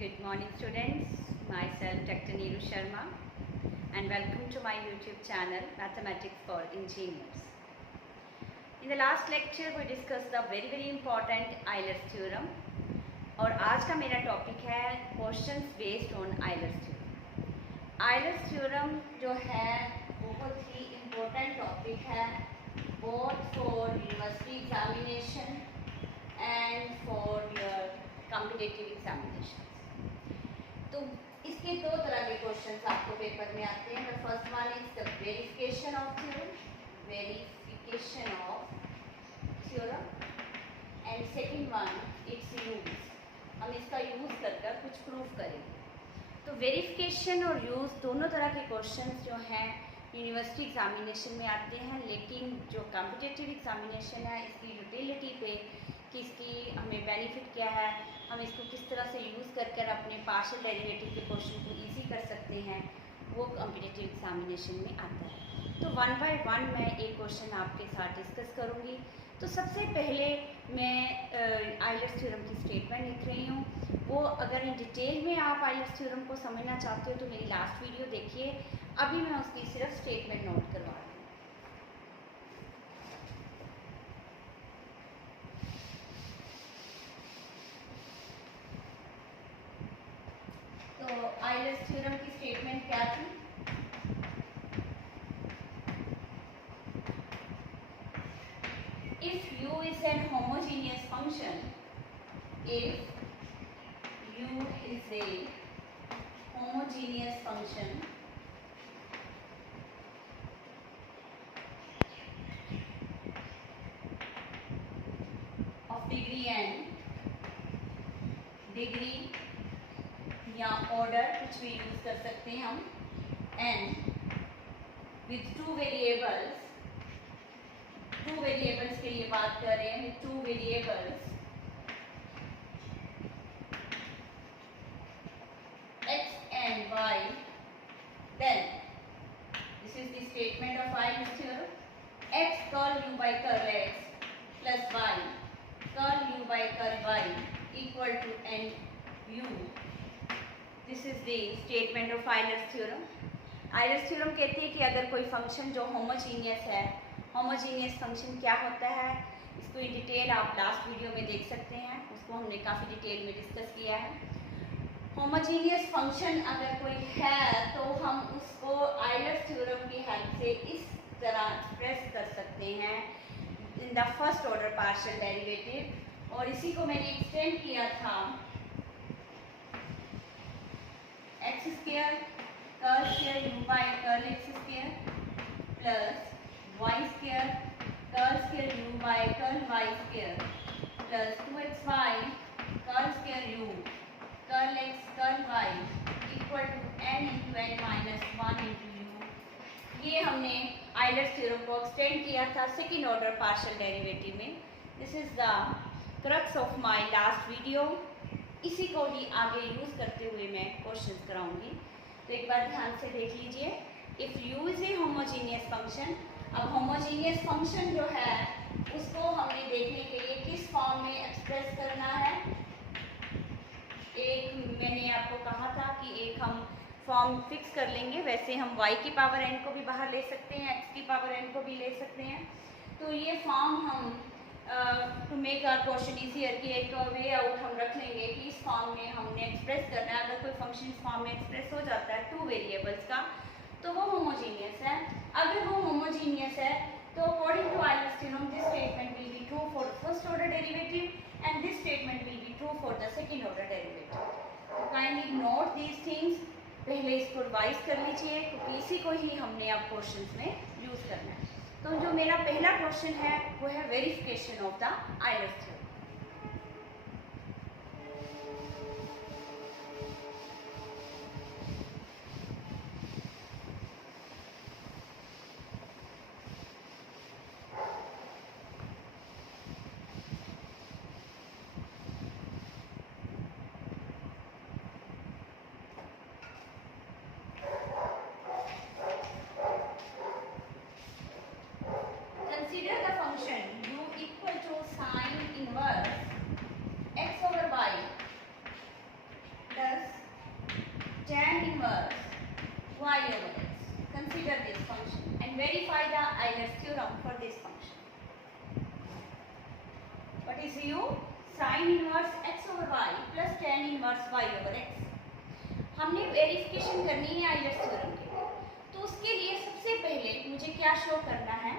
Good morning students, myself Dr. Neeru Sharma and welcome to my YouTube channel Mathematics for Engineers. In the last lecture we discussed the very important Euler's theorem और आज का मेरा topic है questions based on Euler's theorem. Euler's theorem जो है बहुत ही important topic है both for university examination and for your competitive examinations. तो इसके दो तरह के क्वेश्चंस आपको पेपर में आते हैं. The first one is the verification of theorem, and second one it's use. हम इसका यूज कर कुछ प्रूफ करेंगे. तो वेरिफिकेशन और यूज दोनों तरह के क्वेश्चंस जो हैं यूनिवर्सिटी एग्जामिनेशन में आते हैं, लेकिन जो कॉम्पिटिटिव एग्जामिनेशन है इसकी यूटिलिटी पे कि इसकी हमें बेनिफिट क्या है, हम इसको किस तरह से यूज़ कर अपने पार्शियल डेरिवेटिव के क्वेश्चन को इजी कर सकते हैं, वो कॉम्पिटिटिव एग्जामिनेशन में आता है. तो वन बाय वन मैं एक क्वेश्चन आपके साथ डिस्कस करूँगी. तो सबसे पहले मैं आइलर्स थ्योरम की स्टेटमेंट लिख रही हूँ. वो अगर इन डिटेल में आप आइलर्स थ्योरम को समझना चाहते हो तो मेरी लास्ट वीडियो देखिए. अभी मैं उसकी सिर्फ स्टेटमेंट नोट करवा रही हूँ. तो आइलर्स थ्योरम की स्टेटमेंट क्या थी? If u is an homogeneous function, if u is a homogeneous function, of degree n, degree या ऑर्डर कुछ भी यूज कर सकते हैं हम, एंड विथ टू वेरिएबल्स के लिए बात कर रहे हैं, with two variables x and y, then this is the statement of Euler's theorem. X curl u by curl x plus y curl u by curl y equal to n u. This is the statement of Euler's theorem. Euler's theorem कहती है कि अगर कोई function जो homogeneous है, homogeneous function क्या होता है, इसको इन डिटेल आप लास्ट वीडियो में देख सकते हैं. उसको हमने काफ़ी डिटेल में डिस्कस किया है. होमोजीनियस फंक्शन अगर कोई है तो हम उसको आइलर्स थ्योरम की हेल्प से इस तरह एक्सप्रेस कर सकते हैं in the first order partial derivative. और इसी को मैंने एक्सटेंड किया था x square curl square u by curl x square plus y square curl square u by curl y square plus 2xy curl square u curl x curl y equal to n into n minus 1 into u. ये हमने Euler's theorem को extend किया था second order partial derivative में. This is the crux of my last video. इसी को ही आगे use करते हुए मैं क्वेश्चंस कराऊंगी. तो एक बार ध्यान से देख लीजिए. If u is a homogeneous function. अब होमोजीनियस फंक्शन जो है उसको हमने देखने के लिए किस फॉर्म में एक्सप्रेस करना है. एक मैंने आपको कहा था कि एक हम फॉर्म फिक्स कर लेंगे. वैसे हम y की पावर n को भी बाहर ले सकते हैं, x की पावर n को भी ले सकते हैं. तो ये फॉर्म हम to make our question easier की एक वे आउट हम रख लेंगे कि इस फॉर्म में हमने एक्सप्रेस करना है. अगर कोई फंक्शन इस फॉर्म में एक्सप्रेस हो जाता है टू वेरिएबल्स का तो वो होमोजीनियस है. अगर वो होमोजीनियस है तो according to Euler's theorem this statement will be true for first order derivative and this statement will be true for the second order derivative. Kindly note these things. पहले इसको रिवाइज कर लीजिए क्योंकि इसी को ही हमने अब क्वेश्चंस में यूज़ करना है. तो जो मेरा पहला क्वेश्चन है वो है verification of the Euler's theorem. Consider the function u equal to sine inverse y over x. Consider this function and verify the Euler's theorem for this function. What is u? Sin inverse x over y plus tan inverse y over x. हमने verification करनी है Euler's theorem की, तो उसके लिए सबसे पहले मुझे क्या शो करना है?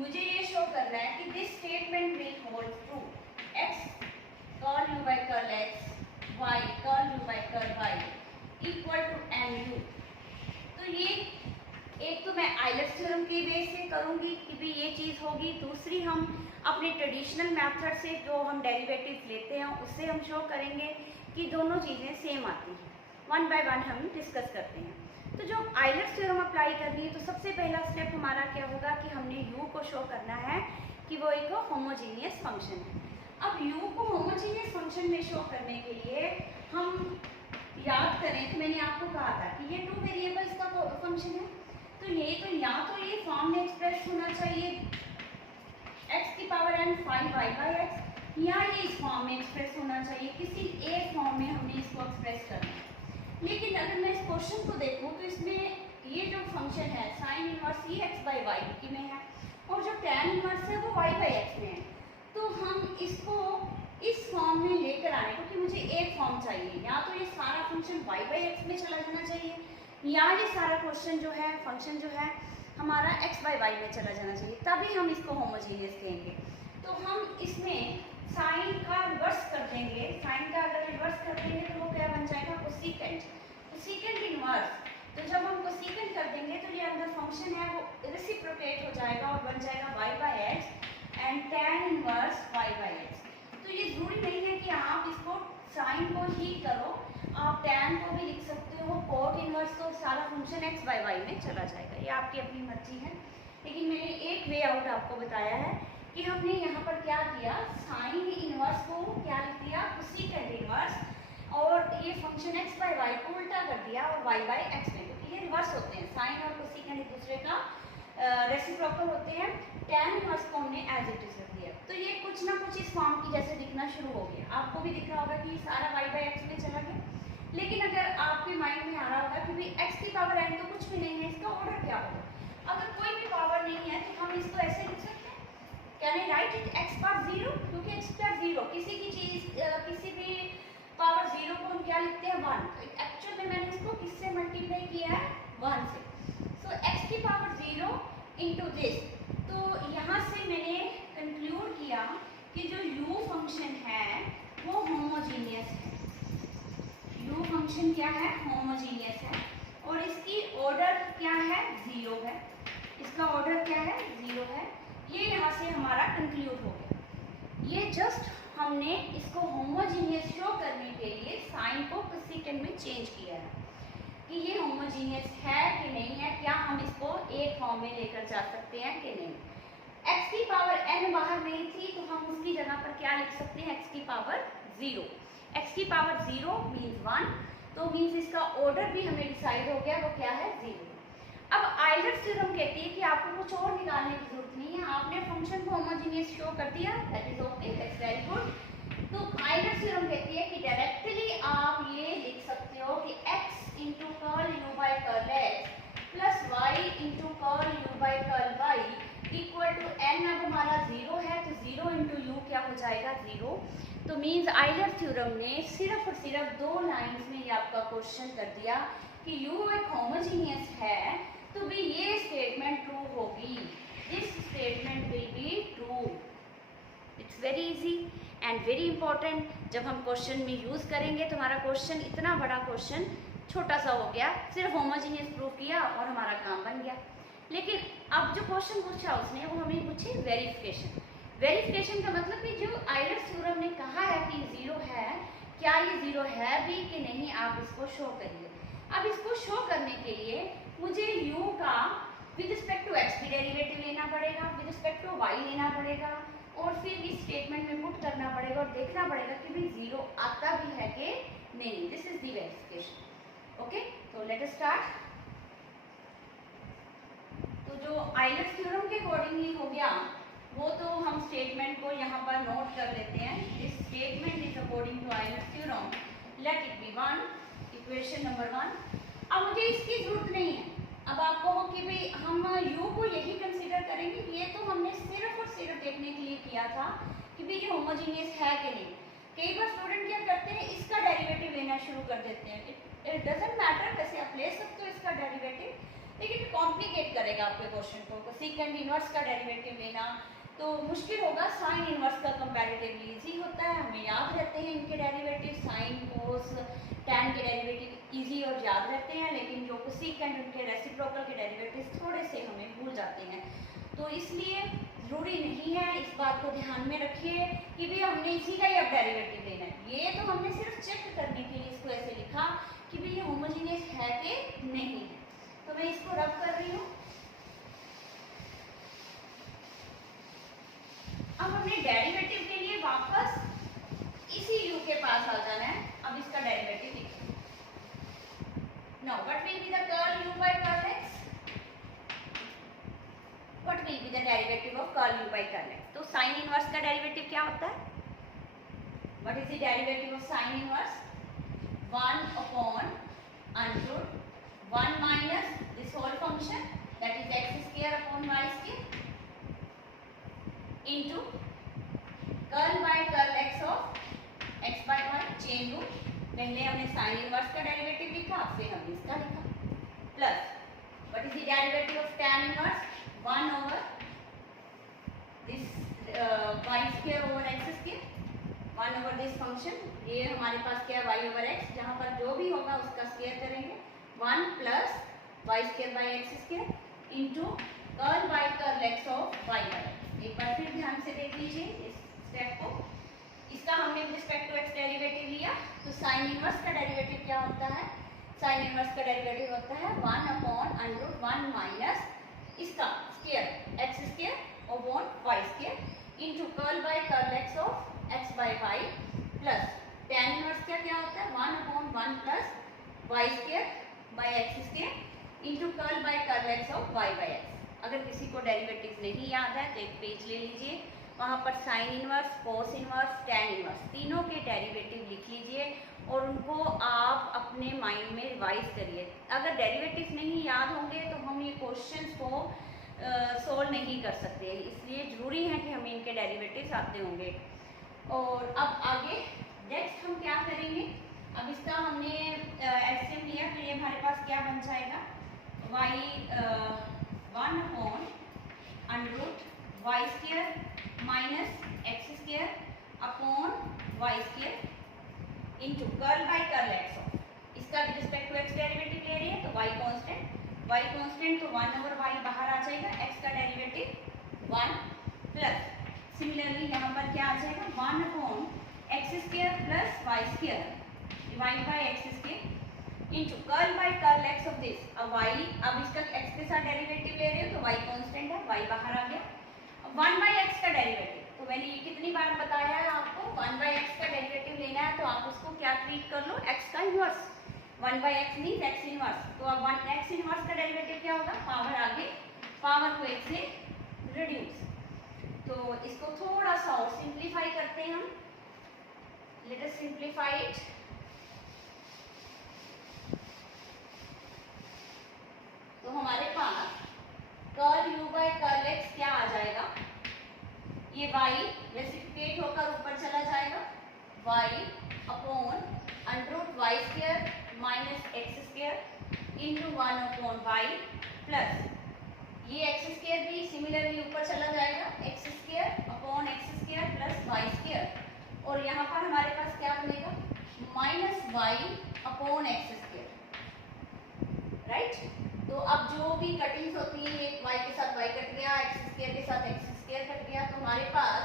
मुझे ये शो करना है कि this statement will hold true. x curl u by curl x, y curl u by curl y equal to mu. तो ये एक तो मैं आइलर्स थ्योरम के बेस से करूंगी कि भी ये चीज़ होगी. दूसरी हम अपने ट्रेडिशनल मेथड से जो हम डेरिवेटिव लेते हैं उससे हम शो करेंगे कि दोनों चीज़ें सेम आती हैं. वन बाय वन हम डिस्कस करते हैं. तो जो आइलर्स थ्योरम अप्लाई करनी है तो सबसे पहला स्टेप हमारा क्या होगा कि हमने u को शो करना है कि वो एक होमोजीनियस फंक्शन है. अब u को होमोजीनियस फंक्शन में शो करने के लिए हम याद करें तो मैंने आपको कहा था कि ये टू वेरिएबल्स का फंक्शन है. तो ये तो या तो ये फॉर्म में एक्सप्रेस होना चाहिए x की power n 5y by x, या ये इस फॉर्म में एक्सप्रेस होना चाहिए. किसी एक फॉर्म में हमने इसको एक्सप्रेस करना है. लेकिन अगर मैं इस क्वेश्चन को देखूं तो इसमें ये जो फंक्शन है साइन इनवर्स ये x by y की में है और जो tan इनवर्स है वो y by x में है. तो हम इसको इस फॉर्म में लेकर आए क्योंकि मुझे एक फॉर्म चाहिए. या तो ये सारा फंक्शन y by x में चला जाना चाहिए या ये सारा क्वेश्चन जो है फंक्शन जो है हमारा x by y में चला जाना चाहिए, तभी हम इसको होमोजीनियस कहेंगे. तो हम इसमें साइन का रिवर्स कर देंगे. साइन का अगर रिवर्स कर देंगे तो वो क्या बन जाएगा? कोसेकेंट. Cosecant inverse. तो जब हम कोसेकेंट कर देंगे तो ये अंदर फंक्शन है वो रेसिप्रोकेट हो जाएगा और बन जाएगा y by x and tan inverse y by x. तो ये जरूरी नहीं है कि आप इसको साइन को ही करो, आप tan को भी लिख सकते हो. कोट इनवर्स तो सारा फंक्शन x by y में चला जाएगा. ये आपकी अपनी मर्जी है. लेकिन मैंने एक वे आउट आपको बताया है कि हमने यहाँ पर क्या किया, साइन इनवर्स को क्या लिख दिया? Cosecant inverse. और ये फंक्शन x by y को उल्टा कर दिया और y by x में, क्योंकि ये रिवर्स होते हैं. साइन और कोसेकेंट एक दूसरे का रेसिप्रोकल होते हैं. tan इनवर्स को हमने एज इट इज रख दिया. तो ये कुछ ना कुछ इस फॉर्म की जैसे दिखना शुरू हो गया. आपको भी दिख रहा होगा कि सारा y by x में चला गया. लेकिन अगर आपके माइंड में आ रहा होगा कि भाई x की पावर n तो कुछ भी नहीं है, इसका ऑर्डर क्या होगा? अगर कोई भी पावर नहीं है तो हम इसको ऐसे लिख सकते हैं. Can I right it x power 0? क्योंकि x पावर 0 किसी की चीज किसी भी पावर 0 को हम क्या लिखते हैं? 1. एक्चुअल में मैंने इसको किससे मल्टीप्लाई किया है? 1 से. सो x की पावर 0 इनटू दिस. तो यहाँ से मैंने कंक्लूड किया कि जो u फंक्शन है वो होमोजीनियस है. u फंक्शन क्या है? होमोजीनियस है. और इसकी ऑर्डर क्या है? 0 है. इसका ऑर्डर क्या है? 0 है. ये यहाँ से हमारा कंक्लूड हो गया. ये जस्ट हमने इसको होमोजीनियस शो करने के लिए साइन को कोसेकेंट में चेंज किया है कि ये होमोजीनियस है कि नहीं है, क्या हम इसको एक फॉर्म में लेकर जा सकते हैं कि नहीं. x की पावर n बाहर नहीं थी तो हम उसकी जगह पर क्या लिख सकते हैं? x की पावर 0. x की पावर 0 मीन्स 1. तो मीन्स इसका ऑर्डर भी हमें डिसाइड हो गया, वो क्या है? 0. अब आइलर्स थ्योरम कहती है कि आपको कुछ और निकालने की जरूरत नहीं है. आपने फंक्शन को होमोजीनियस शो कर दिया, that is okay, that's very good. तो आइलर्स थ्योरम कहती है कि डायरेक्टली आप ये लिख सकते हो कि x into curl u by curl x plus y into curl u by curl y equal to n. अब हमारा 0 है तो 0 इंटू यू क्या हो जाएगा? 0. तो मीन्स आइलर थ्योरम ने सिर्फ और सिर्फ 2 लाइंस में ये आपका क्वेश्चन कर दिया कि u एक होमोजीनियस है तो भी ये स्टेटमेंट ट्रू होगी. This statement will be true. It's very easy and very important. जब हम क्वेश्चन में यूज करेंगे तो हमारा क्वेश्चन इतना बड़ा क्वेश्चन छोटा सा हो गया. सिर्फ होमोजीनियस प्रूव किया और हमारा काम बन गया. लेकिन अब जो क्वेश्चन पूछा उसने वो हमें पूछे वेरिफिकेशन. वेरिफिकेशन का मतलब कि जो आइलर्स थ्योरम ने कहा है कि 0 है, क्या ये 0 है भी कि नहीं, आप इसको शो करिए. अब इसको शो करने के लिए मुझे u का विद रिस्पेक्ट टू x भी डेरिवेटिव लेना पड़ेगा, विद रिस्पेक्ट टू y लेना पड़ेगा और फिर इस स्टेटमेंट में पुट करना पड़ेगा और देखना पड़ेगा कि भाई 0 आता भी है कि नहीं. This is the verification. Okay, तो लेट अस स्टार्ट. तो जो आइलर्स थ्योरम के अकॉर्डिंगली हो गया वो तो हम स्टेटमेंट को यहाँ पर नोट कर लेते हैं. This statement is according to Euler's theorem. Let it be 1. Equation number 1. अब मुझे इसकी जरूरत नहीं है। अब आप कहो कि भाई हम u को यही कंसीडर करेंगे, ये तो हमने सिर्फ और सिर्फ देखने के लिए किया था कि भाई ये होमोजीनियस है कि नहीं। कई बार स्टूडेंट क्या करते हैं, इसका डेरिवेटिव लेना शुरू कर देते हैं। इट डजंट मैटर, वैसे आप ले सकते हो इसका डेरिवेटिव, लेकिन कॉम्प्लिकेट करेगा आपके क्वेश्चन को। सेकंड इनवर्स का डेरिवेटिव लेना तो मुश्किल होगा। साइन इनवर्स का कंपैरेटिवली इजी होता है, हमें याद रहते हैं इनके डेरिवेटिव। साइन कोस टैन के डेरिवेटिव इजी और याद रहते हैं, लेकिन जो कोसेकेंट उनके रेसिप्रोकल के डेरिवेटिव थोड़े से हमें भूल जाते हैं। तो इसलिए ज़रूरी नहीं है, इस बात को ध्यान में रखिए कि भाई हमने इसी का ही अब डेरिवेटिव लेना है। ये तो हमने सिर्फ चेक करने के लिए इसको ऐसे लिखा कि भाई ये होमोजीनियस है कि नहीं है। तो मैं इसको रब कर रही हूँ। अब हमने डेरिवेटिव के लिए वापस इसी u के पास आ जाना है। अब इसका डेरिवेटिव लिखो। Now what will be the curl u by curl x? What will be the derivative of curl u by curl x? तो साइन इनवर्स का डेरिवेटिव क्या होता है? What is the derivative of sine inverse? 1 upon under root 1 minus this whole function, that is x square upon y square, into curl by curl x of x by y chain rule. पहले हमने sign inverse का derivative लिखा, फिर हमने इसका लिखा, plus what is the derivative of tan inverse? 1 over this y square over x square, 1 over this function। ये हमारे पास क्या है, y over x, जहाँ पर जो भी होगा उसका स्क्वायर करेंगे। 1 plus y square by x square into curl by curl x of y by x। एक बार फिर ध्यान से देख लीजिए इस स्टेप को। इसका हमने with respect to x derivative लिया, तो साइन इनवर्स का डेरिवेटिव क्या होता है? साइन इनवर्स का डेरिवेटिव होता है 1 अपॉन अंडर रूट 1 माइनस इसका square x square upon y square into curl by curl x of x by y plus tan inverse क्या होता है? 1 upon 1 plus y square by x square into curl by curl x of y by x। अगर किसी को derivative नहीं याद है तो एक पेज ले लीजिए, वहाँ पर sine inverse, cos inverse, tan inverse तीनों के डेरिवेटिव लिख लीजिए और उनको आप अपने माइंड में रिवाइज करिए। अगर डेरिवेटिव नहीं याद होंगे तो हम ये क्वेश्चंस को सोल्व नहीं कर सकते, इसलिए ज़रूरी है कि हमें इनके डेरिवेटिव्स आते होंगे। और अब आगे नेक्स्ट हम क्या करेंगे? अब इसका हमने एलसीएम लिया तो ये हमारे पास क्या बन जाएगा? y 1 upon under root y square minus x square upon y square into curl by curl x of, इसका with respect to x derivative ले रहे हैं तो y कांस्टेंट तो 1 ओवर y बाहर आ जाएगा, x का डेरिवेटिव 1 प्लस सिमिलरली यहाँ पर क्या आ जाएगा? 1 upon x square plus y square divide by x square into curl by curl x of this. अब y, अब इसका x के साथ डेरिवेटिव ले रहे हो तो y कांस्टेंट है, y बाहर आ गया। अब 1 बाय x का डेरिवेटिव, तो मैंने ये कितनी बार बताया है आपको, 1 बाय x का डेरिवेटिव लेना है तो आप उसको क्या ट्रीट कर लो? x का inverse. 1 by x means x inverse, तो अब 1 x इनवर्स का डेरिवेटिव क्या होगा? पावर आगे, पावर को x से रिड्यूस। तो इसको थोड़ा सा और सिंप्लीफाई करते हैं हम। Let us simplify it. तो हमारे पास curl u by curl x क्या आ जाएगा? ये y रेसिप्रोकेट होकर ऊपर चला जाएगा, y upon under root y square minus x square into 1 upon y plus ये x स्क्वायर भी सिमिलरली ऊपर चला जाएगा, x square upon x square plus y square, और यहाँ पर हमारे पास क्या बनेगा? Minus y upon x square, right. तो अब जो भी कटिंग्स होती है, एक y के साथ y कट गया, x स्क्वायर के साथ x स्क्वायर कट गया, तो हमारे पास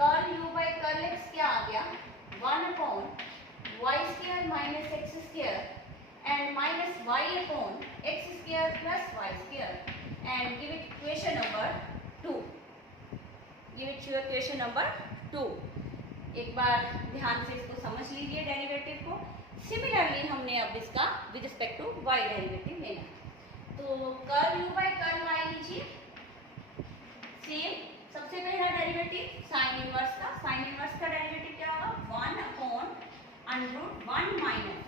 curl u by curl x क्या आ गया? 1 upon y square minus x square and minus y upon x square plus y square and give it equation number 2। Give it your equation number 2। एक बार ध्यान से इसको समझ लीजिए डेरिवेटिव को। सिमिलरली हमने अब इसका with respect to y derivative लेना, तो curl u by curl y लीजिए। सेम, सबसे पहला डेरिवेटिव साइन इनवर्स का डेरिवेटिव क्या होगा? 1 upon under root 1 minus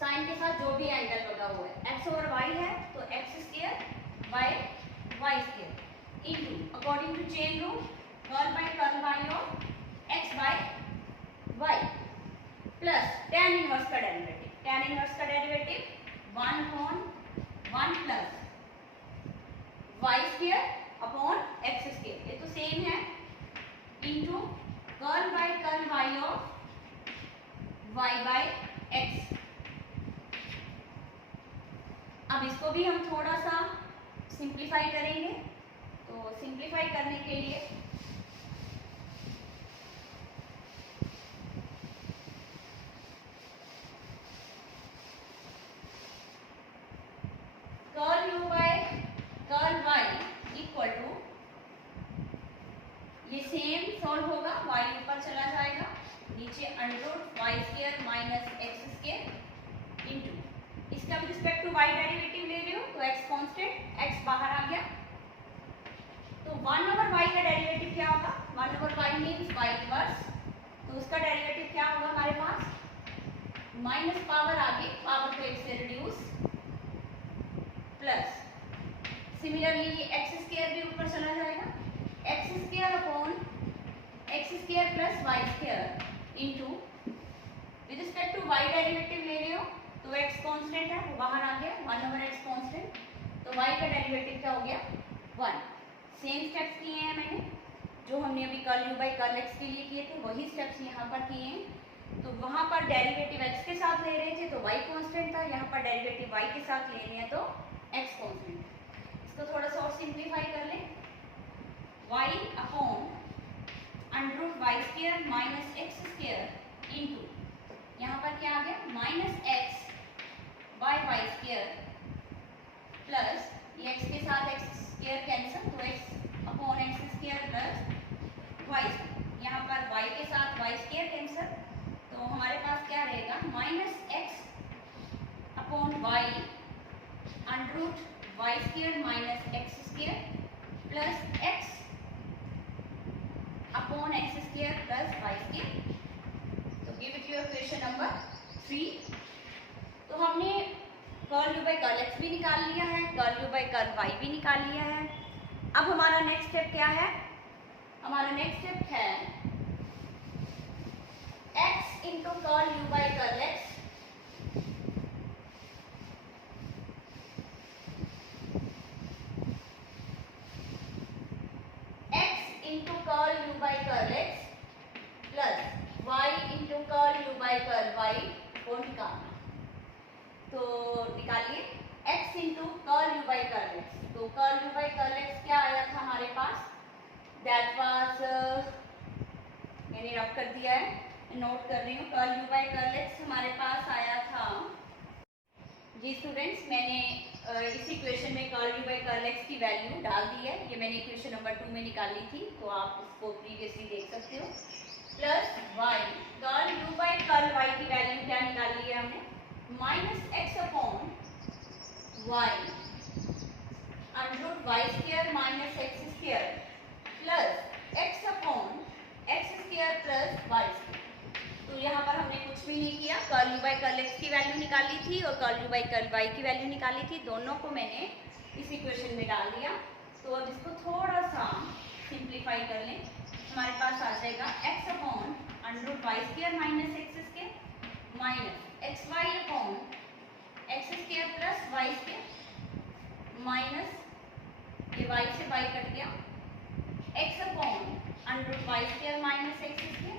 sine के साथ जो भी एंगल लगा हुआ है, x ओवर y है तो x square by y square into according to chain rule curl by curl y of x by y plus tan inverse का डेरिवेटिव, tan इनवर्स का derivative 1/1 plus y square upon x square, ये तो same है, into curl by curl y of y by x। अब इसको भी हम थोड़ा सा सिंप्लीफाई करेंगे, तो सिंप्लीफाई करने के लिए curl u by curl y equal to, ये सेम सॉल्व होगा, y ऊपर चला जाएगा, नीचे under y square minus x square into इसका with respect to y derivative ले रही हो तो x कांस्टेंट, x बाहर आ गया, तो 1 ओवर y का डेरिवेटिव क्या होगा, 1 over y means y inverse, तो उसका डेरिवेटिव क्या होगा हमारे पास माइनस पावर आगे, पावर को 1 से रिड्यूस, प्लस सिमिलरली ये x स्क्वायर भी ऊपर चला जाएगा, x square upon x square plus y square into with respect to y derivative ले रहे हो तो x कांस्टेंट है वो बाहर आ गया, 1 ओवर x कांस्टेंट, तो y का डेरिवेटिव क्या हो गया 1। सेम स्टेप्स किए हैं मैंने जो हमने अभी curl u by curl x के लिए किए थे, वही स्टेप्स यहाँ पर किए हैं। तो वहाँ पर डेरिवेटिव x के साथ ले रहे थे तो y कांस्टेंट था, यहाँ पर डेरिवेटिव y के साथ ले रहे हैं तो x कांस्टेंट। इसको थोड़ा सा और सिंप्लीफाई कर लें, y upon under root y square minus x square into यहाँ पर क्या आ गया minus x by y square plus ये x के साथ x स्क्वायर कैंसिल तो x upon x square plus y, यहाँ पर y के साथ y स्क्वायर कैंसिल, तो हमारे पास क्या रहेगा minus x upon y under root y square minus x square plus x upon x square plus y square. तो give it your question number 3। तो हमने curl u by curl x भी निकाल लिया है, curl u by curl y भी निकाल लिया है। अब हमारा नेक्स्ट स्टेप क्या है, हमारा नेक्स्ट स्टेप है x into curl u by curl x into curl u by curl x plus y into curl u by curl y को निकालना। तो निकालिए x into curl u by curl x, तो curl u by curl x क्या आया था हमारे पास, that was मैंने रब कर दिया है, नोट कर रही हूँ, curl u by curl x हमारे पास आया था जी स्टूडेंट्स, मैंने इस इक्वेशन में curl u by curl x की वैल्यू डाल दी है, ये मैंने इक्वेशन नंबर 2 में निकाली थी, तो आप इसको प्रीवियसली देख सकते हो, plus y curl u by curl y की वैल्यू क्या निकाली है हमने minus x upon y under root y square minus x square plus x upon x square plus y square. तो यहाँ पर हमने कुछ भी नहीं किया, curl u by curl x की वैल्यू निकाली थी और curl u by curl y की वैल्यू निकाली थी, दोनों को मैंने इस इक्वेशन में डाल दिया। तो अब इसको थोड़ा सा सिंप्लीफाई कर लें, हमारे पास आ जाएगा x upon under root y square minus x square minus x y upon x square plus y square minus ये y से y कट गया, x upon under root y square minus x square,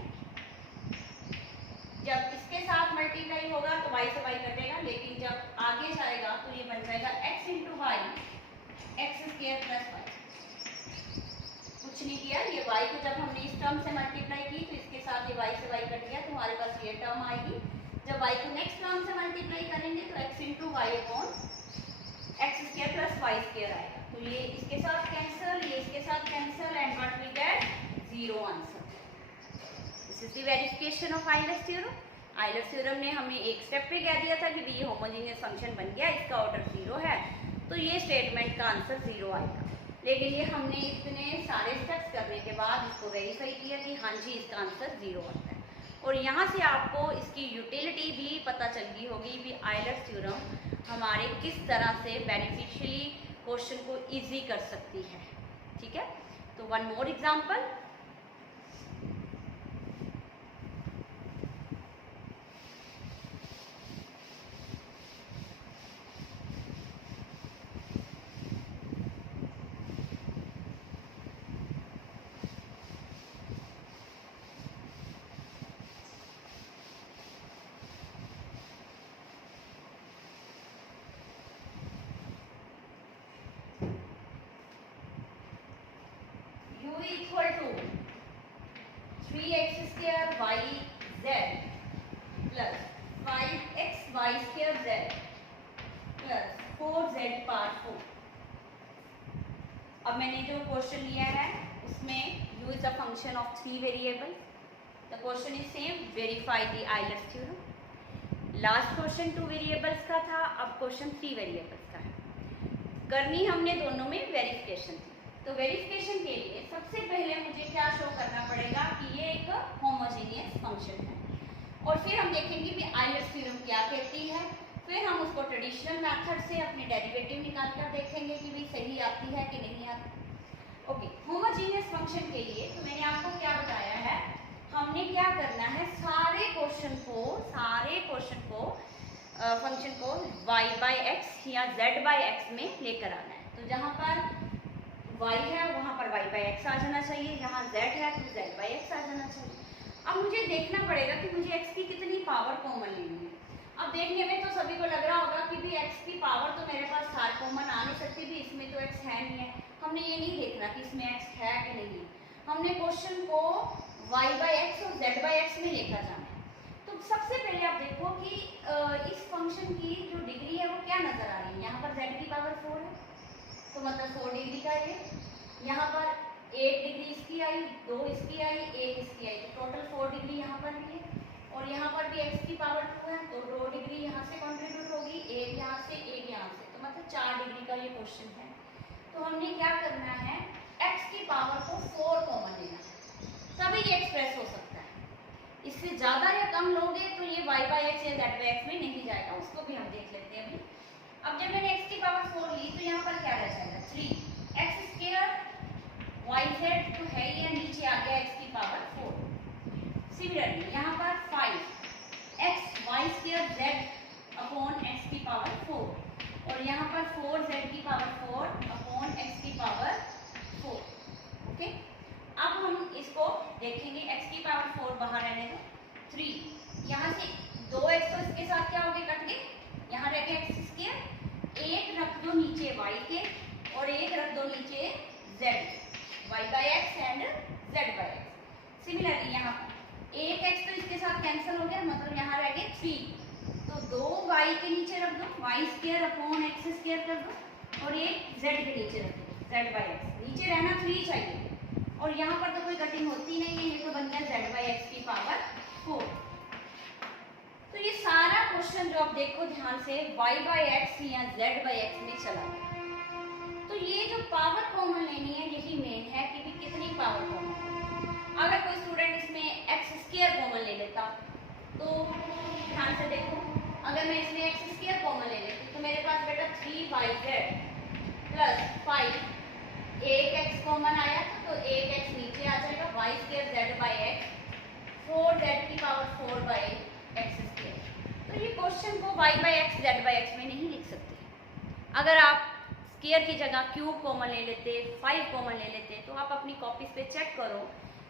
जब इसके साथ multiply होगा तो y से y कटेगा, लेकिन जब आगे जाएगा तो ये बन जाएगा x into y x square plus y. कुछ नहीं किया, ये y को जब हमने इस टर्म से मल्टीप्लाई की तो इसके साथ ये y से y कट गया, तो हमारे पास ये टर्म आएगी। जब y को नेक्स्ट टर्म से मल्टीप्लाई करेंगे तो x into y upon x square plus y square आएगा, तो ये इसके साथ कैंसिल, ये इसके साथ cancel and what we get 0 answer. This is the verification of Euler's theorem. Euler's theorem ने हमें एक स्टेप पे कह दिया था कि ये होमोजेनियस फंक्शन बन गया, इसका ऑर्डर 0 है, तो ये स्टेटमेंट का आंसर 0 आएगा। लेकिन ये हमने इतने सारे स्टेप्स करने के बाद इसको वेरीफाई किया कि हाँ जी इसका आंसर 0 आता है। और यहाँ से आपको इसकी यूटिलिटी भी पता चल गई होगी कि आइलर्स थ्योरम हमारे किस तरह से बेनिफिशियली क्वेश्चन को इजी कर सकती है। ठीक है, तो one more example. Equal to 3x square y z plus 5x y square z plus 4z part 4। अब मैंने जो क्वेश्चन लिया है उसमें u is a function of 3 variable. The question is same, verify the Euler's theorem. Last question 2 variables का था, अब question 3 variables का है। करनी हमने दोनों में वेरिफिकेशन थी। तो वेरिफिकेशन के लिए सबसे पहले मुझे क्या शो करना पड़ेगा कि ये एक होमोजेनियस फंक्शन है, और फिर हम देखेंगे कि आइलर्स थ्योरम क्या कहती है। फिर हम उसको ट्रेडिशनल मेथड से अपनी डेरिवेटिव निकाल कर देखेंगे कि भी सही आती है कि नहीं आती। ओके, होमोजेनियस फंक्शन के लिए तो मैंने आपको क्या बताया है, हमने क्या करना है, सारे क्वेश्चन को फंक्शन को y बाई एक्स या z बाई एक्स में लेकर आना है। तो जहाँ पर y है वहाँ पर y बाई एक्स आ जाना चाहिए, यहाँ z है तो z बाई एक्स आ जाना चाहिए। अब मुझे देखना पड़ेगा कि मुझे x की कितनी पावर कॉमन लेनी है। अब देखने में तो सभी को लग रहा होगा कि भी x की पावर तो मेरे पास सार कॉमन आ नहीं सकती, भी इसमें तो x है नहीं है। हमने ये नहीं देखना कि इसमें x है कि नहीं, हमने क्वेश्चन को y बाई एक्स और z बाई एक्स में लेकर जाना है। तो सबसे पहले आप देखो कि इस फंक्शन की जो डिग्री है वो क्या नजर आ रही है। यहाँ पर z की पावर 4 है तो मतलब 4 डिग्री का ये, यहाँ पर 8 डिग्री इसकी आई, 2 इसकी आई, 1 इसकी आई, तो टोटल 4 डिग्री यहाँ पर भी है। और यहाँ पर भी x की पावर 2 है तो 2 डिग्री यहाँ से कंट्रीब्यूट होगी, 1 यहाँ से 1 यहाँ से, तो मतलब 4 डिग्री का ये क्वेश्चन है। तो हमने क्या करना है, x की पावर को 4 कॉमन लेना है, तभी ये एक्सप्रेस हो सकता है। इससे ज्यादा या कम लोगे तो ये y बाई एक्स या z बाई एक्स में नहीं जाएगा, उसको भी हम देख लेते हैं अभी। अब जब मैंने x की पावर 4 ली तो यहाँ पर क्या रह जाएगा, 3x स्क्वायर वाई जेड तो है ही, नीचे आ गया x की पावर 4। सिमिलरली यहाँ पर 5x y square z upon x की पावर 4, और यहाँ पर 4z की पावर 4 अपॉन x की पावर 4। ओके, अब हम इसको देखेंगे, x की पावर 4 बाहर रहने दो, 3 यहाँ से 2x तो इसके साथ क्या हो गए, कट गए, यहाँ रह गया x स्क्वायर, 1 रख दो नीचे y के और 1 रख दो नीचे z, y by x and z by x. Similarly यहाँ पर 1x तो इसके साथ कैंसिल हो गया, मतलब यहाँ रह गए 3, तो 2y के नीचे रख दो, y square upon x square कर दो, और 1 z के नीचे रख दो, z बाई एक्स, नीचे रहना 3 चाहिए, और यहाँ पर तो कोई कटिंग होती नहीं है, ये तो बन गया z बाई एक्स की पावर 4। तो ये सारा क्वेश्चन जो आप देखो ध्यान से y बाई एक्स या z बाई एक्स में चला गया। तो ये जो पावर कॉमन लेनी है यही मेन है कि भी कितनी पावर कॉमन। अगर कोई स्टूडेंट इसमें x स्क्वायर कॉमन ले लेता तो ध्यान से देखो, अगर मैं इसमें x स्क्वायर कॉमन ले लेती तो मेरे पास बेटा 3yz प्लस 5, 1x कॉमन आया तो 1x नीचे आ जाएगा, y square z by x, 4z की पावर 4 बाई एक्स स्क्वायर। तो ये क्वेश्चन को y by x z by x में नहीं लिख सकते। अगर आप स्क्वायर की जगह क्यूब कॉमन ले लेते, 5 कॉमन ले लेते, तो आप अपनी कॉपीज पे चेक करो,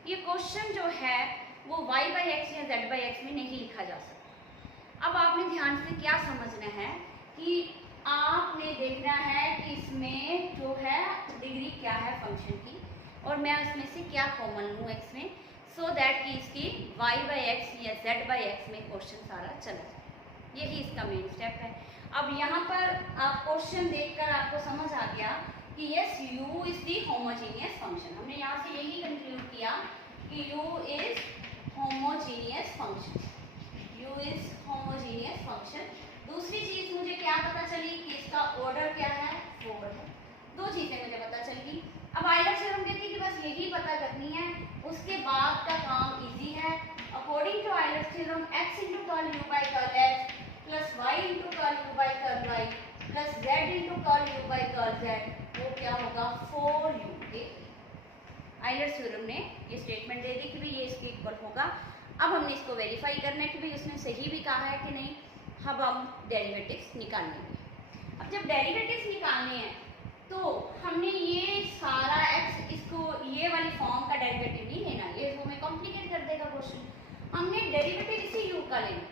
ये क्वेश्चन जो है वो y बाई एक्स या z बाई एक्स में नहीं लिखा जा सकता। अब आपने ध्यान से क्या समझना है कि आपने देखना है कि इसमें जो है डिग्री क्या है फंक्शन की, और मैं इसमें से क्या कॉमन लूँ x में, सो दैट कि इसकी y बाई एक्स या z बाई एक्स में क्वेश्चन सारा चला जाए। यही इसका मेन स्टेप है। अब यहाँ पर आप क्वेश्चन देखकर आपको समझ आ गया कि yes u is the homogeneous function. हमने यहाँ से यही कंक्लूड किया कि u is homogeneous function, u is homogeneous function. दूसरी चीज मुझे क्या पता चली कि इसका ऑर्डर क्या है, 4 है। 2 चीजें मुझे पता चल गई। अब आइलर्स थ्योरम कहती है कि बस यही पता करनी है, उसके बाद का काम इजी है। According to y into curl u by curl y plus z into curl u by curl z, वो क्या होगा 4u। आइलर्स थ्योरम ने ये स्टेटमेंट दे दी कि भाई ये इसके इक्वल होगा। अब हमने इसको वेरीफाई करना है कि भाई उसने सही भी कहा है कि नहीं। अब हम डेरिवेटिव्स निकालेंगे। अब जब डेरिवेटिव्स निकालने हैं तो हमने ये सारा x, इसको ये वाली फॉर्म का डेरिवेटिव नहीं लेना, ये हमें कॉम्प्लिकेट कर देगा क्वेश्चन। हमने डेरिवेटिव इसी u का लेना।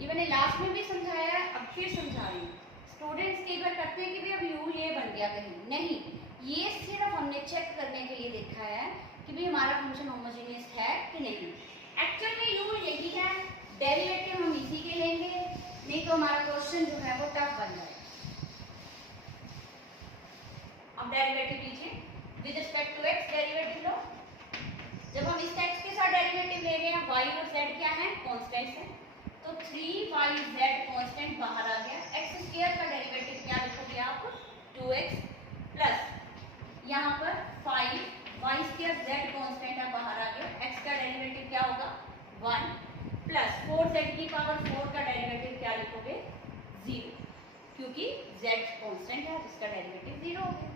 ये मैंने लास्ट में भी समझाया है, अब फिर समझा रही हूँ। स्टूडेंट्स कई बार करते हैं कि भाई अब u ये बन गया कहीं, नहीं, ये सिर्फ हमने चेक करने के लिए देखा है कि भाई हमारा फंक्शन होमोजेनियस है कि नहीं। एक्चुअल में u यही है, डेरिवेटिव हम इसी के लेंगे, नहीं तो हमारा क्वेश्चन जो है वो टफ बन जाएगा। अब डेरिवेटिव लीजिए with respect to x, derivative लो। जब हम इस x के साथ डेरिवेटिव ले रहे हैं, y और z क्या है, कांस्टेंट्स है, तो 3yz कांस्टेंट बाहर आ गया। x स्क्वायर का डेरिवेटिव क्या लिखोगे आप, 2x प्लस यहाँ पर 5y स्क्वायर z कांस्टेंट है बाहर आ गया। x का डेरिवेटिव क्या होगा 1 प्लस 4z की पावर 4 का डेरिवेटिव क्या लिखोगे 0, क्योंकि z कांस्टेंट है जिसका डेरिवेटिव 0 हो गया।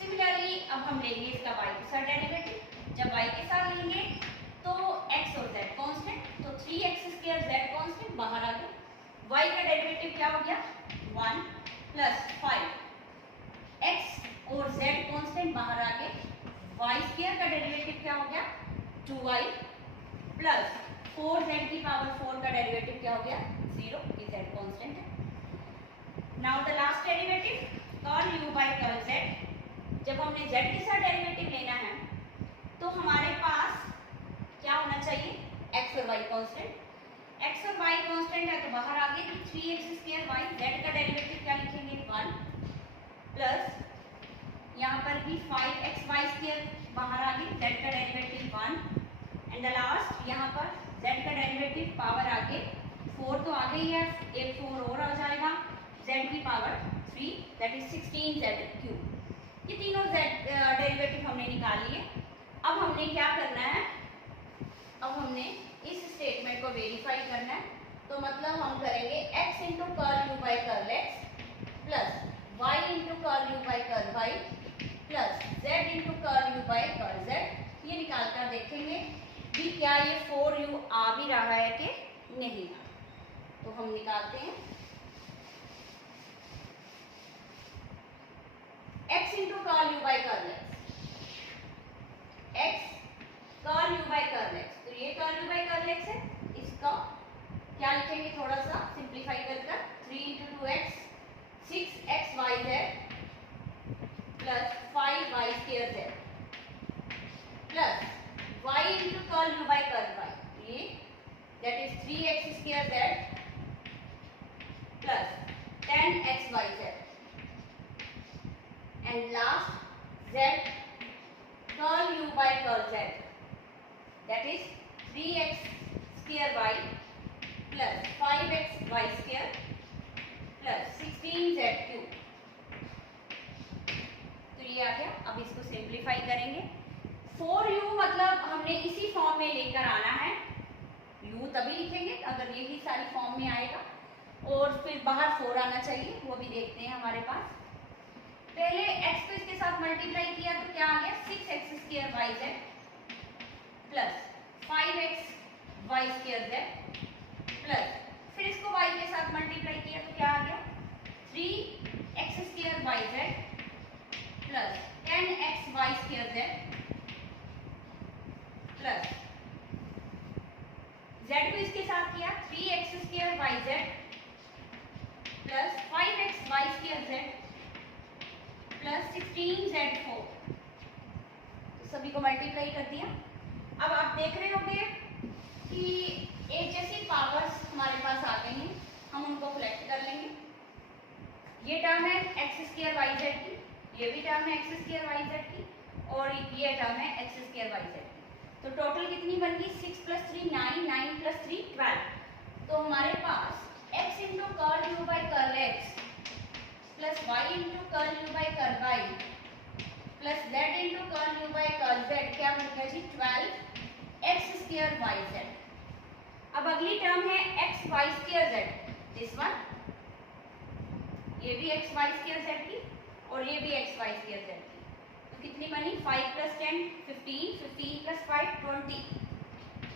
सिमिलरली अब हम लेंगे इसका y के साथ डेरिवेटिव। जब y के साथ लेंगे तो x और z कांस्टेंट, तो 3x स्क्वायर z कांस्टेंट बाहर आ गया। y का डेरिवेटिव क्या हो गया 1 प्लस 5x और z कांस्टेंट बाहर आ गए। y स्क्वायर का डेरिवेटिव क्या हो गया 2y प्लस 4z की पावर 4 का डेरिवेटिव क्या हो गया 0, ये z कांस्टेंट है। Now the last derivative curl u by curl z। जब हमने z के साथ डेरिवेटिव लेना है तो हमारे पास क्या होना चाहिए, x और y कांस्टेंट। x और y कांस्टेंट है तो बाहर आ गए, तो 3x स्क्वायर y, z का डेरिवेटिव क्या लिखेंगे 1 प्लस यहाँ पर भी 5xy स्क्वायर बाहर आ गई, z का डेरिवेटिव 1 एंड द लास्ट यहाँ पर z का डेरिवेटिव पावर आगे 4 तो आ गई है, एक 4 और आ जाएगा, z की power 3 that is 16z cube. ये तीनों z डेरिवेटिव हमने निकाल लिए। अब हमने क्या करना है, अब हमने इस स्टेटमेंट को वेरीफाई करना है। तो मतलब हम करेंगे x into curl u by curl x plus y into curl u by curl y plus z into curl u by curl z। ये निकाल कर देखेंगे कि क्या ये 4u आ भी रहा है कि नहीं। तो हम निकालते हैं x into curl u by curl x curl u by curl x, तो ये curl u by curl x है, इसका क्या लिखेंगे थोड़ा सा सिंप्लीफाई कर 3 into 2x 6xyz plus 5y square z plus y into curl u by curl y, ये that is 3x square z plus 10xyz and last z curl u by curl z that is 3x square y plus 5x y square plus 16z cube। तो ये आ गया। अब इसको simplify करेंगे। 4u मतलब हमने इसी फॉर्म में लेकर आना है, u तभी लिखेंगे अगर यही सारी फॉर्म में आएगा, और फिर बाहर 4 आना चाहिए, वो भी देखते हैं हमारे पास। पहले x को इसके साथ मल्टीप्लाई किया तो क्या आ गया 6x square yz plus 5x y square z plus फिर इसको y के साथ मल्टीप्लाई किया तो क्या आ गया 3x square yz plus 10x y square z plus z को इसके साथ किया 3x square yz plus 5x y square z plus 16z4, तो सभी को मल्टीप्लाई कर दिया। अब आप देख रहे होंगे कि एक जैसी पावर्स हमारे पास आ गई हैं, हम उनको कलेक्ट कर लेंगे। ये टर्म है x स्क्वायर yz की, ये भी टर्म है x स्क्वायर yz की, और ये टर्म है x स्क्वायर yz की। तो टोटल कितनी बन गई 6 प्लस 3 9, 9 प्लस 3 12। तो हमारे पास x into curl u by curl x plus y into curl u by curl y plus z into curl u by curl z क्या बन गया जी 12x स्क्वायर yz। अब अगली टर्म है x y square z, this one ये भी x y square Z की और ये भी एक्स वाई स्क्वायर जेड की। तो कितनी बनी 5 + 10 15, 15 + 5 20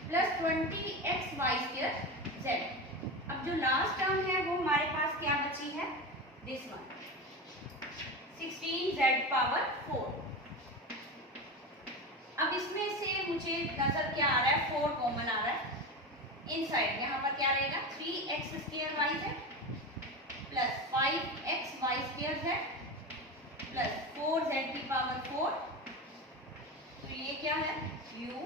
plus 20 x y square z. अब जो लास्ट टर्म है वो हमारे पास क्या बची है, दिस वन 16 जेड पावर 4। अब इसमें से मुझे नजर क्या आ रहा है, 4 कॉमन आ रहा है इनसाइड। यहाँ पर क्या रहेगा 3x square y z plus 5x y square z plus 4z की पावर 4। तो ये क्या है u।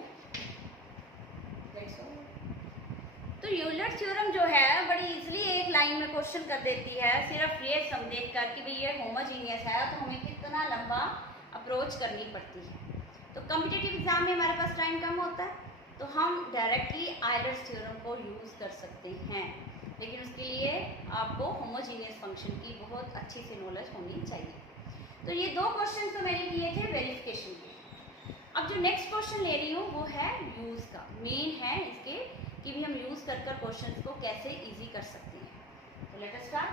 तो यूलर थ्योरम जो है बड़ी इजीली एक लाइन में क्वेश्चन कर देती है, सिर्फ ये सम देख कर कि भाई ये होमोजीनियस है तो हमें कितना लंबा अप्रोच करनी पड़ती है। तो कॉम्पिटिटिव एग्जाम में हमारे पास टाइम कम होता है तो हम डायरेक्टली आयलर्स थ्योरम को यूज़ कर सकते हैं, लेकिन उसके लिए आपको होमोजीनियस फंक्शन की बहुत अच्छी से नॉलेज होनी चाहिए। तो ये 2 क्वेश्चन तो मैंने किए थे वेरिफिकेशन के। अब जो नेक्स्ट क्वेश्चन ले रही हूँ वो है यूज़ का, मेन है इसके कि भी हम यूज़ कर क्वेश्चंस को कैसे इजी कर सकते हैं। तो लेट अस स्टार्ट।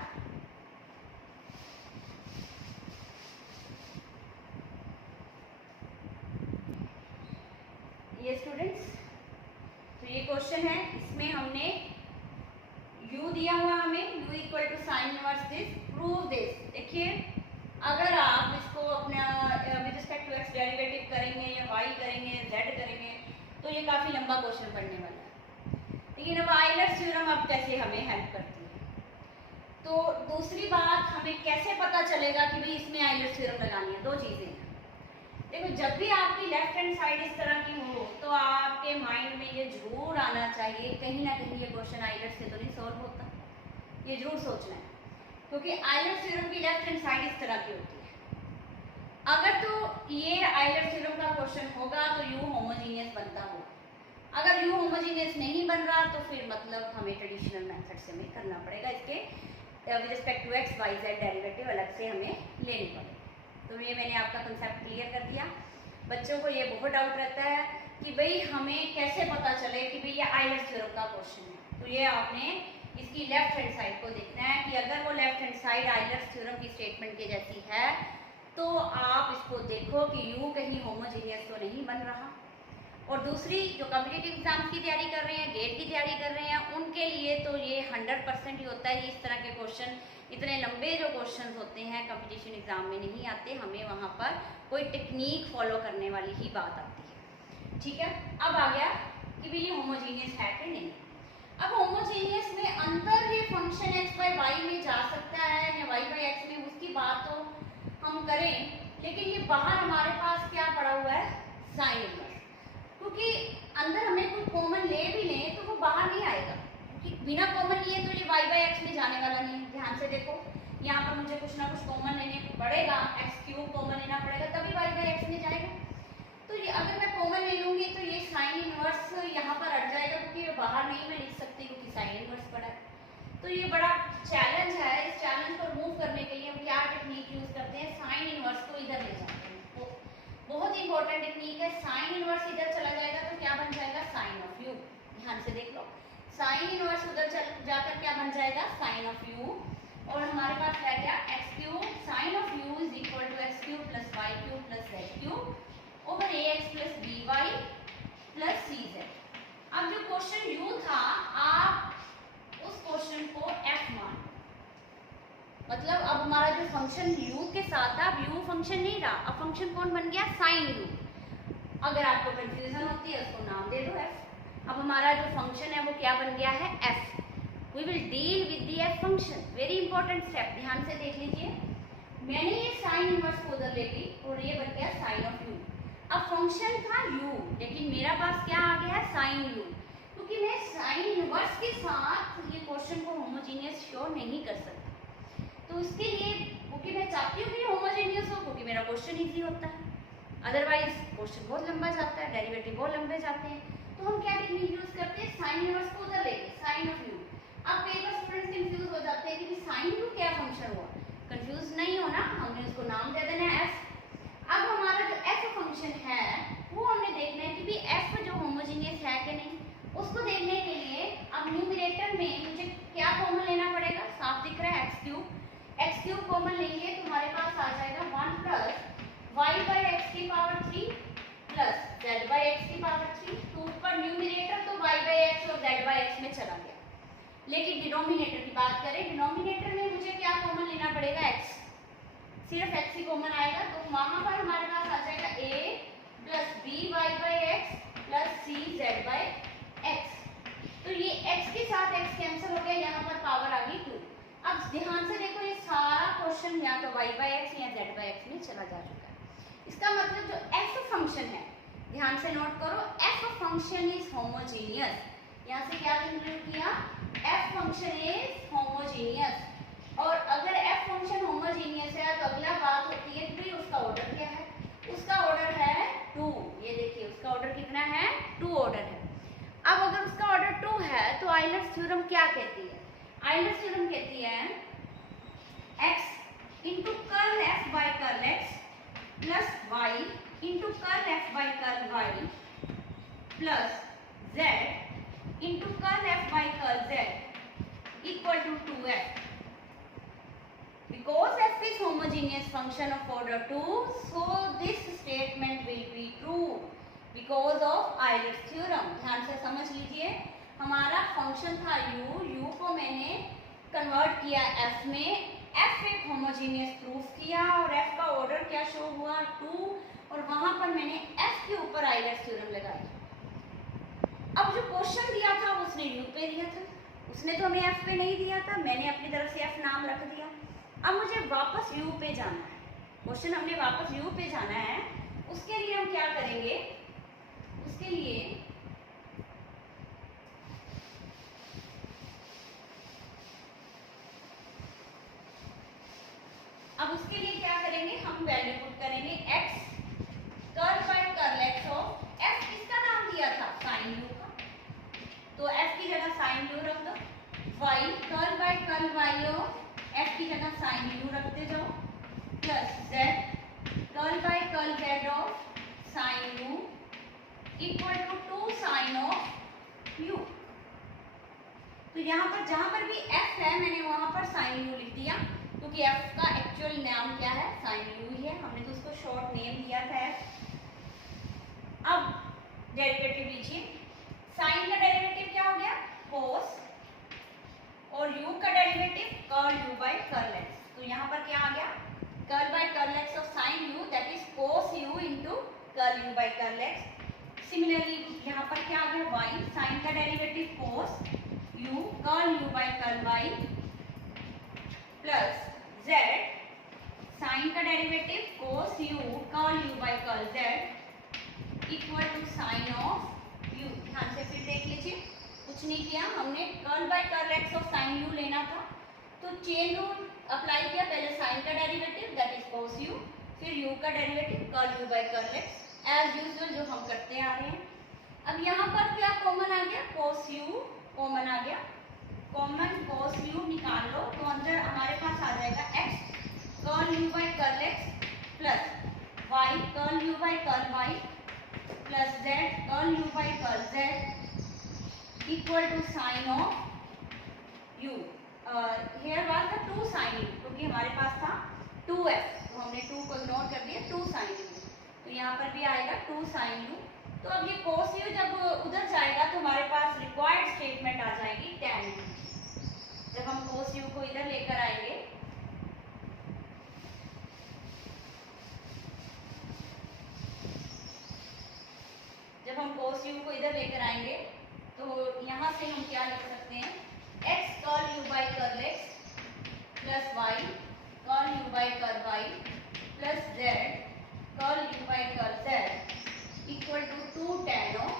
ये स्टूडेंट्स, तो ये क्वेश्चन है, इसमें हमने u दिया हुआ, हमें u equal to sine inverse this, prove this. देखिए अगर आप इसको अपना with respect to x derivative करेंगे या y करेंगे z करेंगे तो ये काफ़ी लंबा क्वेश्चन पढ़ने वाला है। लेकिन अब आयलर्स थ्योरम अब कैसे हमें हेल्प करती है, तो दूसरी बात हमें कैसे पता चलेगा कि भाई इसमें आयलर्स थ्योरम लगानी है। 2 चीज़ें हैं। देखो जब भी आपकी लेफ्ट हैंड साइड इस तरह की हो तो आपके माइंड में ये जरूर आना चाहिए कहीं ना कहीं ये क्वेश्चन आयलर्स से तो नहीं सॉल्व होता, ये जरूर सोचना है, क्योंकि आयलर्स थ्योरम की लेफ्ट हैंड साइड इस तरह की होती है। अगर तो ये आयलर्स थ्योरम का क्वेश्चन होगा तो यू होमोजीनियस बनता होगा, अगर यू होमोजीनियस नहीं बन रहा तो फिर मतलब हमें ट्रेडिशनल मेथड से हमें करना पड़ेगा, इसके with respect to x y z derivative अलग से हमें लेनी पड़ेगी। तो ये मैंने आपका कंसेप्ट क्लियर कर दिया। बच्चों को ये बहुत डाउट रहता है कि भाई हमें कैसे पता चले कि भाई ये आयलर्स थ्योरम का क्वेश्चन है। तो ये आपने इसकी लेफ्ट हैंड साइड को देखना है कि अगर वो left hand side Euler's theorem की स्टेटमेंट के जैसी है तो आप इसको देखो कि यू कहीं होमोजीनियस तो नहीं बन रहा। और दूसरी जो कॉम्पिटिटिव एग्जाम्स की तैयारी कर रहे हैं, गेट की तैयारी कर रहे हैं, उनके लिए तो ये 100% ही होता है। इस तरह के क्वेश्चन, इतने लंबे जो क्वेश्चन होते हैं कंपटीशन एग्जाम में नहीं आते, हमें वहाँ पर कोई टेक्निक फॉलो करने वाली ही बात आती है। ठीक है, अब आ गया कि भाई ये होमोजीनियस है कि नहीं। अब होमोजीनियस में अंदर ये फंक्शन एक्स बाई वाई में जा सकता है या वाई बाई एक्स में, उसकी बात तो हम करें, लेकिन ये बाहर हमारे पास क्या पड़ा हुआ है, साइन इनवर्स। क्योंकि अंदर हमें कोई कॉमन ले भी लें तो वो बाहर नहीं आएगा, क्योंकि बिना कॉमन लिए तो ये वाई बाई एक्स में जाने वाला नहीं है। ध्यान से देखो, यहाँ पर मुझे कुछ ना कुछ कॉमन लेने पड़ेगा, एक्स क्यूब कॉमन लेना पड़ेगा तभी वाई बाई एक्स में जाएगा। तो ये अगर मैं कॉमन ले लूँगी तो ये साइन इनवर्स यहाँ पर अट जाएगा, क्योंकि ये बाहर नहीं मैं लिख सकती क्योंकि साइन इनवर्स पड़ा है। तो ये बड़ा चैलेंज है। इस चैलेंज को रिमूव करने के लिए हम क्या टेक्निक यूज़ करते हैं, साइन इनवर्स को इधर ले जाते हैं। बहुत इंपॉर्टेंट टेक्निक है। साइन इनवर्स इधर चला जाएगा तो क्या बन जाएगा, साइन ऑफ यू। ध्यान से देख लो, साइन इनवर्स उधर जाकर क्या बन जाएगा, साइन ऑफ यू। और हमारे पास है क्या, x cube sine of u is equal to x cube plus y cube plus z cube over a x plus b y plus c z. अब जो क्वेश्चन यू था, आप उस क्वेश्चन को एफ मान, मतलब अब हमारा जो फंक्शन u के साथ था, अब u फंक्शन नहीं रहा, अब फंक्शन कौन बन गया, साइन u। अगर आपको कंफ्यूजन होती है उसको नाम दे दो f। अब हमारा जो फंक्शन है वो क्या बन गया है, f। We will deal with the f function, very important step, ध्यान से देख लीजिए। मैंने ये साइन इनवर्स को उधर ले ली और ये बन गया साइन ऑफ u। अब फंक्शन था u, लेकिन मेरा पास क्या आ गया है, साइन u, क्योंकि मैं साइन इनवर्स के साथ ये क्वेश्चन को होमोजीनियस शो नहीं कर सकती। तो उसके लिए, क्योंकि मैं चाहती हूँ कि होमोजेनियस हो, क्योंकि मेरा क्वेश्चन इजी होता है, अदरवाइज क्वेश्चन बहुत लंबा जाता है, डेरिवेटिव बहुत लंबे जाते हैं। तो हम क्या टेक्निक यूज करते हैं, साइन इनवर्स को उधर लेके साइन ऑफ यू। अब कई बार स्टूडेंट्स कंफ्यूज हो जाते हैं कि साइन यू क्या फंक्शन हुआ। कंफ्यूज नहीं होना, हमने उसको नाम दे देना है एफ। अब हमारा जो एफ फंक्शन है वो हमने देखना है कि भी एफ जो होमोजीनियस है कि नहीं। उसको देखने के लिए अब न्यूमरेटर में मुझे क्या कॉमन लेना पड़ेगा, साफ दिख रहा है x cube. X cube common लेंगे तो हमारे पास आ जाएगा 1 प्लस वाई बाई एक्स की power 3 plus Z by x की पावर 3। तो ऊपर न्यूमिनेटर तो वाई बाई एक्स और जेड बाई एक्स में चला गया, लेकिन डिनोमिनेटर की बात करें, डिनोमिनेटर में मुझे क्या कॉमन लेना पड़ेगा, एक्स, सिर्फ एक्स ही कॉमन आएगा। तो वहां पर हमारे पास आ जाएगा a plus b y by x plus c z by x. तो ये x के साथ x कैंसिल हो गया, यहाँ पर पावर आ गई 2। अब ध्यान से देखो, ये सारा क्वेश्चन या तो y बाई एक्स या z बाई एक्स में चला जा चुका है। इसका मतलब जो f फंक्शन है, ध्यान से नोट करो, f फंक्शन इज होमोजीनियस। यहाँ से क्या कंक्लूड किया, f फंक्शन इज होमोजीनियस। और अगर f फंक्शन होमोजीनियस है तो अगला बात होती है कि उसका ऑर्डर क्या है, उसका ऑर्डर है 2। ये देखिए उसका ऑर्डर कितना है, 2 ऑर्डर है। अब अगर उसका ऑर्डर 2 है तो आइलर्स थ्योरम क्या कहती है, आइलर्स थ्योरम कहती है x into curl f by curl x plus y into curl f by curl y plus z into curl f by curl z equal to 2f। Because f is homogeneous function of order 2, so this statement will be true because of Euler's theorem। ध्यान से समझ लीजिए, हमारा function था u को मैंने convert किया f में, f एक होमोजीनियस प्रूफ किया और f का ऑर्डर क्या शो हुआ 2, और वहां पर मैंने f के ऊपर Euler's थ्योरम लगाई। अब जो क्वेश्चन दिया था उसने u पे दिया था, उसने तो हमें f पे नहीं दिया था, मैंने अपनी तरफ से f नाम रख दिया। अब मुझे वापस u पे जाना है, क्वेश्चन हमने वापस u पे जाना है, उसके लिए हम क्या करेंगे, उसके लिए क्या करेंगे, हम वैल्यू पुट करेंगे x curl by curl x of f, किसका नाम दिया था, साइन u का, तो f की जगह साइन u रख दो, y curl by curl y of f की जगह साइन u रखते जाओ, plus z curl by curl z of sine u equal to 2 sine of u। तो यहाँ पर जहां पर भी f है मैंने वहां पर साइन u लिख दिया, क्योंकि f का एक्चुअल नाम क्या है, साइन u ही है, हमने तो उसको शॉर्ट नेम दिया था f। अब डेरिवेटिव लीजिए, साइन का डेरिवेटिव क्या हो गया, cos, और u का derivative curl u by curl x। तो यहाँ पर क्या आ गया, curl by curl x of sine u, that is cos u into curl u by curl x। Similarly यहाँ पर क्या आ गया, y, साइन का derivative cos u curl u by curl y plus z, sine का derivative cos u curl u by curl z equal to sine of u। ध्यान से फिर देख लीजिए, कुछ नहीं किया हमने, curl by curl x of sine u लेना था तो चेन रूल अप्लाई किया, पहले साइन का derivative that is cos u, फिर u का derivative curl u by curl x, as usual जो हम करते आ रहे हैं। अब यहाँ पर क्या कॉमन आ गया, cos u कॉमन आ गया, कॉमन cos u निकाल लो तो अंदर हमारे पास आ जाएगा x curl u by curl x plus y curl u by curl y plus z curl u by curl z equal to sine of u। Here was the 2 sine u, क्योंकि हमारे पास था 2f, तो हमने 2 को ignore कर दिया, 2 sine u। तो यहाँ पर भी आएगा 2 साइन u। तो अब ये cos u जब उधर जाएगा तो हमारे पास रिक्वायर्ड स्टेटमेंट आ जाएगी tan u। जब हम cos u को इधर लेकर आएंगे, जब हम cos u को इधर लेकर आएंगे तो यहाँ से हम क्या लिख सकते हैं, x curl u by curl x plus y curl u by curl y plus z curl u by curl z equal to 2 tan of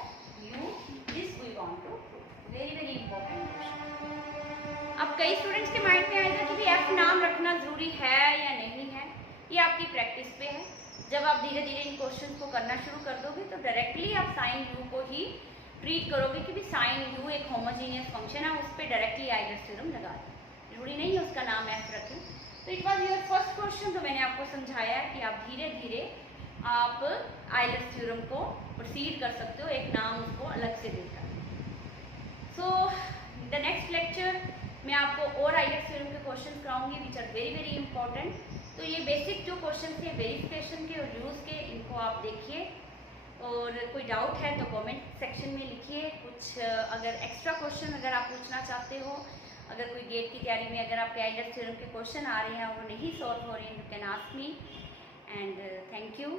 u। This we want to prove, very very important question. अब कई students के mind में आएगा कि f नाम रखना जरूरी है या नहीं है, ये आपकी प्रैक्टिस पे है। जब आप धीरे धीरे इन क्वेश्चन को करना शुरू कर दोगे तो डायरेक्टली आप साइन u को ही ट्रीट करोगे कि भी साइन u एक होमोजीनियस फंक्शन है, उस पर डायरेक्टली आइलर्स थ्योरम लगा दें, जरूरी नहीं है उसका नाम f रखें। तो it was your first question, तो मैंने आपको समझाया कि आप धीरे धीरे आप आइलर्स थ्योरम को प्रोसीड कर सकते हो, एक नाम उसको अलग से देकर। सो द नेक्स्ट लेक्चर मैं आपको और आईलेट्स थ्योरम के क्वेश्चन कराऊंगी which are very very important. तो ये बेसिक जो क्वेश्चन थे वेरिफिकेशन के और यूज़ के, इनको आप देखिए और कोई डाउट है तो कमेंट सेक्शन में लिखिए। कुछ अगर एक्स्ट्रा क्वेश्चन अगर आप पूछना चाहते हो, अगर कोई गेट की तैयारी में अगर आपके आईलेट्स थ्योरम के क्वेश्चन आ रहे हैं और वो नहीं सॉल्व हो रहे हैं, you can ask me and thank you.